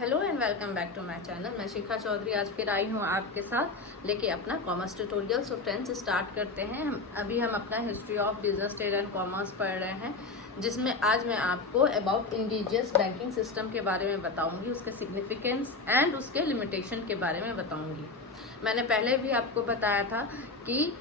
Hello and welcome back to my channel. मैं शिखा चौधरी आज फिर आई हूँ आपके साथ लेके अपना commerce tutorial. So friends start करते हैं। हम अपना history of business trade and commerce पढ़ रहे हैं, जिसमें आज मैं आपको अबाउट इंडिजियस बैंकिंग सिस्टम के बारे में बताऊंगी, उसके सिग्निफिकेंस एंड उसके लिमिटेशन के बारे में बताऊंगी। मैंने पहले भी आपको बताया था कि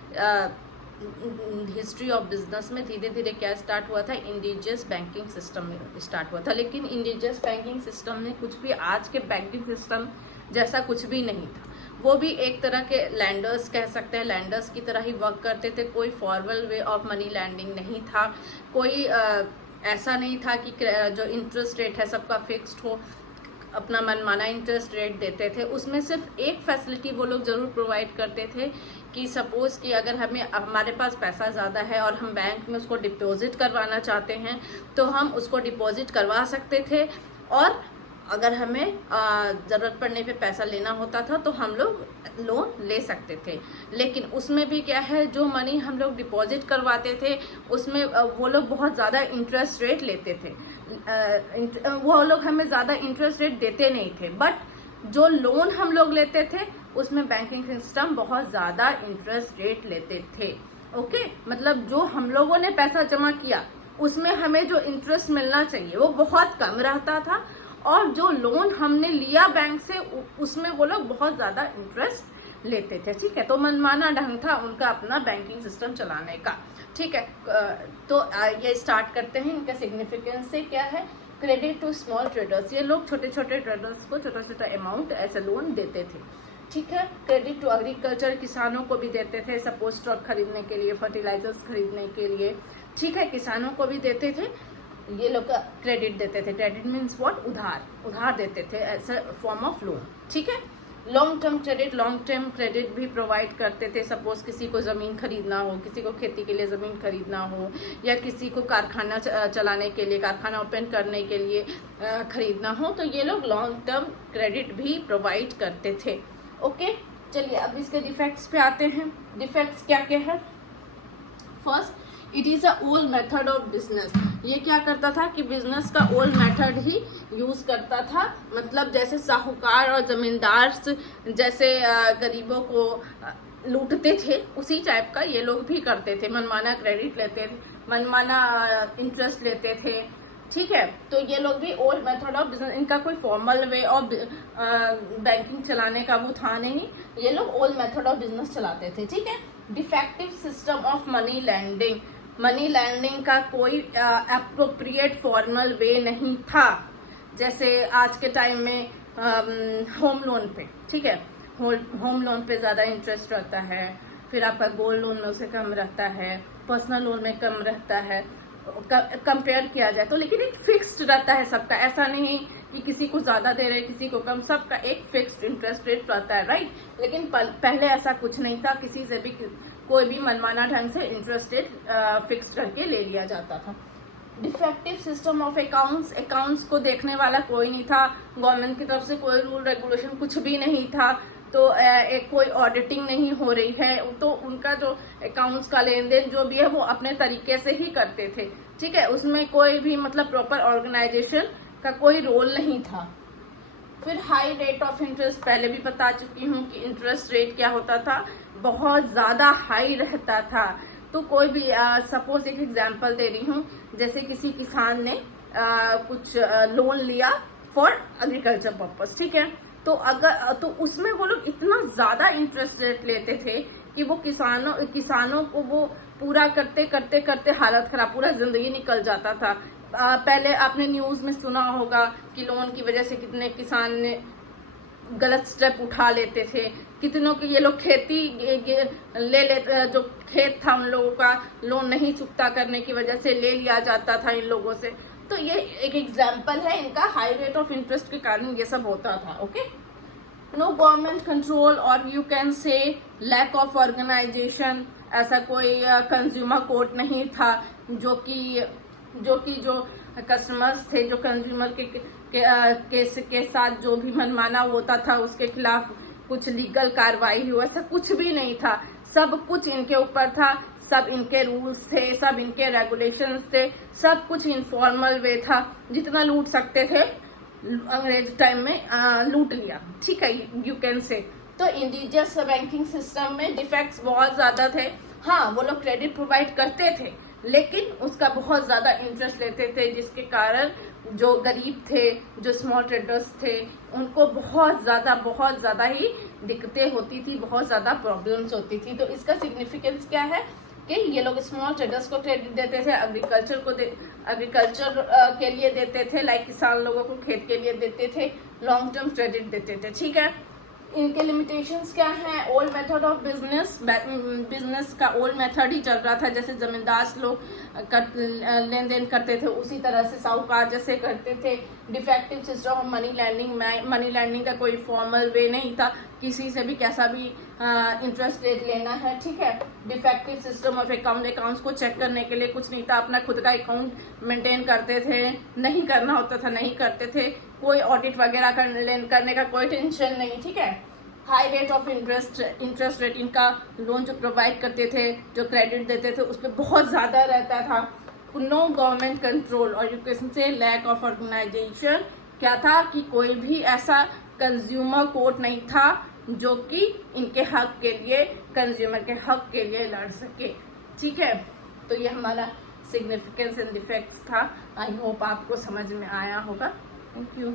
हिस्ट्री ऑफ बिजनेस में धीरे धीरे क्या स्टार्ट हुआ था, इंडिजियस बैंकिंग सिस्टम में स्टार्ट हुआ था। लेकिन इंडिजियस बैंकिंग सिस्टम में कुछ भी आज के बैंकिंग सिस्टम जैसा कुछ भी नहीं था। वो भी एक तरह के लैंडर्स कह सकते हैं, लैंडर्स की तरह ही वर्क करते थे। कोई formal way of money lending नहीं था, कोई ऐसा नहीं था कि जो इंटरेस्ट रेट है सबका फिक्स्ड हो, अपना मनमाना इंटरेस्ट रेट देते थे। उसमें सिर्फ एक फैसिलिटी वो लोग जरूर प्रोवाइड करते थे कि सपोज कि अगर हमारे पास पैसा ज़्यादा है और हम बैंक में उसको डिपॉजिट करवाना चाहते हैं तो हम उसको डिपॉजिट करवा सकते थे, और अगर हमें ज़रूरत पड़ने पे पैसा लेना होता था तो हम लोग लोन ले सकते थे। लेकिन उसमें भी क्या है, जो मनी हम लोग डिपॉजिट करवाते थे उसमें वो लोग बहुत ज़्यादा इंटरेस्ट रेट लेते थे। वो लोग हमें ज़्यादा इंटरेस्ट रेट देते नहीं थे, बट जो लोन हम लोग लेते थे उसमें बैंकिंग सिस्टम बहुत ज़्यादा इंटरेस्ट रेट लेते थे। ओके, मतलब जो हम लोगों ने पैसा जमा किया उसमें हमें जो इंटरेस्ट मिलना चाहिए वो बहुत कम रहता था, और जो लोन हमने लिया बैंक से उसमें वो लोग बहुत ज़्यादा इंटरेस्ट लेते थे। ठीक है, तो मनमाना ढंग था उनका अपना बैंकिंग सिस्टम चलाने का। ठीक है, तो ये स्टार्ट करते हैं। इनका सिग्निफिकेंस से क्या है, क्रेडिट टू स्मॉल ट्रेडर्स। ये लोग छोटे छोटे ट्रेडर्स को छोटा छोटा अमाउंट ऐसे लोन देते थे। ठीक है, क्रेडिट टू एग्रीकल्चर, किसानों को भी देते थे, सपोज स्टॉक खरीदने के लिए, फर्टिलाइजर्स खरीदने के लिए। ठीक है, किसानों को भी देते थे, ये लोग क्रेडिट देते थे। क्रेडिट मीन्स व्हाट, उधार देते थे as a form of loan. ठीक है, लॉन्ग टर्म क्रेडिट भी प्रोवाइड करते थे। सपोज किसी को ज़मीन खरीदना हो, किसी को खेती के लिए ज़मीन खरीदना हो, या किसी को कारखाना चलाने के लिए, कारखाना ओपन करने के लिए खरीदना हो, तो ये लोग लॉन्ग टर्म क्रेडिट भी प्रोवाइड करते थे। ओके, चलिए अब इसके डिफेक्ट्स पे आते हैं। डिफेक्ट्स क्या क्या है। First, it is a old method of business. ये क्या करता था कि बिजनेस का ओल्ड मेथड ही यूज करता था। मतलब जैसे साहूकार और जमींदार जैसे गरीबों को लूटते थे, उसी टाइप का ये लोग भी करते थे। मनमाना क्रेडिट लेते थे, मनमाना इंटरेस्ट लेते थे। ठीक है, तो ये लोग भी ओल्ड मेथड ऑफ बिजनेस, इनका कोई फॉर्मल वे ऑफ बैंकिंग चलाने का वो था नहीं। ये लोग ओल्ड मेथड ऑफ बिजनेस चलाते थे। ठीक है, defective system of money lending का कोई अप्रोप्रिएट फॉर्मल वे नहीं था। जैसे आज के टाइम में होम लोन पे, ठीक है, होम लोन पे ज़्यादा इंटरेस्ट रहता है, फिर आपका गोल्ड लोन में उसे कम रहता है, पर्सनल लोन में कम रहता है कंपेयर किया जाए तो। लेकिन एक फिक्स्ड रहता है सबका, ऐसा नहीं कि किसी को ज्यादा दे रहे किसी को कम, सबका एक फिक्स्ड इंटरेस्ट रेट रहता है, राइट। लेकिन पहले ऐसा कुछ नहीं था, किसी से भी कोई भी मनमाना ढंग से इंटरेस्ट रेट फिक्स करके ले लिया जाता था। डिफेक्टिव सिस्टम ऑफ अकाउंट्स को देखने वाला कोई नहीं था। गवर्नमेंट की तरफ से कोई रूल रेगुलेशन कुछ भी नहीं था, तो एक कोई ऑडिटिंग नहीं हो रही है, तो उनका जो अकाउंट्स का लेन देन जो भी है वो अपने तरीके से ही करते थे। ठीक है, उसमें कोई भी मतलब प्रॉपर ऑर्गेनाइजेशन का कोई रोल नहीं था। फिर हाई रेट ऑफ इंटरेस्ट, पहले भी बता चुकी हूँ कि इंटरेस्ट रेट क्या होता था, बहुत ज़्यादा हाई रहता था। तो कोई भी सपोज एक एग्जांपल दे रही हूँ, जैसे किसी किसान ने कुछ लोन लिया फॉर एग्रीकल्चर पर्पस। ठीक है, तो उसमें वो लोग इतना ज़्यादा इंटरेस्ट रेट लेते थे कि वो किसानों को वो पूरा करते करते करते हालत खराब, पूरा जिंदगी निकल जाता था। पहले आपने न्यूज़ में सुना होगा कि लोन की वजह से कितने किसान ने गलत स्टेप उठा लेते थे, कितनों की ये लोग खेती ले लेते, जो खेत था उन लोगों का लोन नहीं चुकता करने की वजह से ले लिया जाता था इन लोगों से। तो ये एक एग्जाम्पल है इनका, हाई रेट ऑफ इंटरेस्ट के कारण ये सब होता था। ओके, नो गवर्नमेंट कंट्रोल और you can say lack of organization. ऐसा कोई कंज्यूमर कोर्ट नहीं था जो कस्टमर्स थे, जो कंज्यूमर के साथ जो भी मनमाना होता था उसके खिलाफ कुछ लीगल कार्रवाई हो, ऐसा कुछ भी नहीं था। सब कुछ इनके ऊपर था, सब इनके रूल्स थे, सब इनके रेगुलेशंस थे, सब कुछ इनफॉर्मल वे था। जितना लूट सकते थे अंग्रेज टाइम में लूट लिया, ठीक है, यू कैन से। तो इंडिजियस बैंकिंग सिस्टम में डिफेक्ट्स बहुत ज्यादा थे। हाँ, वो लोग क्रेडिट प्रोवाइड करते थे लेकिन उसका बहुत ज्यादा इंटरेस्ट लेते थे, जिसके कारण जो गरीब थे, जो स्मॉल ट्रेडर्स थे, उनको बहुत ज्यादा ही दिक्कतें होती थी, बहुत ज्यादा प्रॉब्लम्स होती थी। तो इसका सिग्निफिकेंस क्या है कि ये लोग स्मॉल ट्रेडर्स को क्रेडिट देते थे, एग्रीकल्चर के लिए देते थे, लाइक किसान लोगों को खेत के लिए देते थे, लॉन्ग टर्म क्रेडिट देते थे, ठीक है। इनके लिमिटेशंस क्या हैं? ओल्ड मेथड ऑफ बिजनेस का ओल्ड मेथड ही चल रहा था, जैसे जमींदार लोग लेन देन करते थे उसी तरह से साहूकार जैसे करते थे। Defective system of money lending का कोई फॉर्मल वे नहीं था, किसी से भी कैसा भी इंटरेस्ट रेट लेना है, ठीक है। डिफेक्टिव सिस्टम ऑफ अकाउंट्स को चेक करने के लिए कुछ नहीं था, अपना खुद का अकाउंट मेंटेन करते थे, नहीं करना होता था नहीं करते थे, कोई ऑडिट वगैरह करने का कोई टेंशन नहीं, ठीक है। High rate of interest rate, इनका लोन जो प्रोवाइड करते थे, जो क्रेडिट देते थे, उस पर बहुत ज़्यादा रहता था। नो गवर्नमेंट कंट्रोल और एजुकेशन से लैक ऑफ ऑर्गेनाइजेशन, क्या था कि कोई भी ऐसा कंज्यूमर कोर्ट नहीं था जो कि इनके हक के लिए, कंज्यूमर के हक के लिए लड़ सके, ठीक है। तो ये हमारा सिग्निफिकेंस एंड डिफेक्ट्स था। आई होप आपको समझ में आया होगा। Thank you.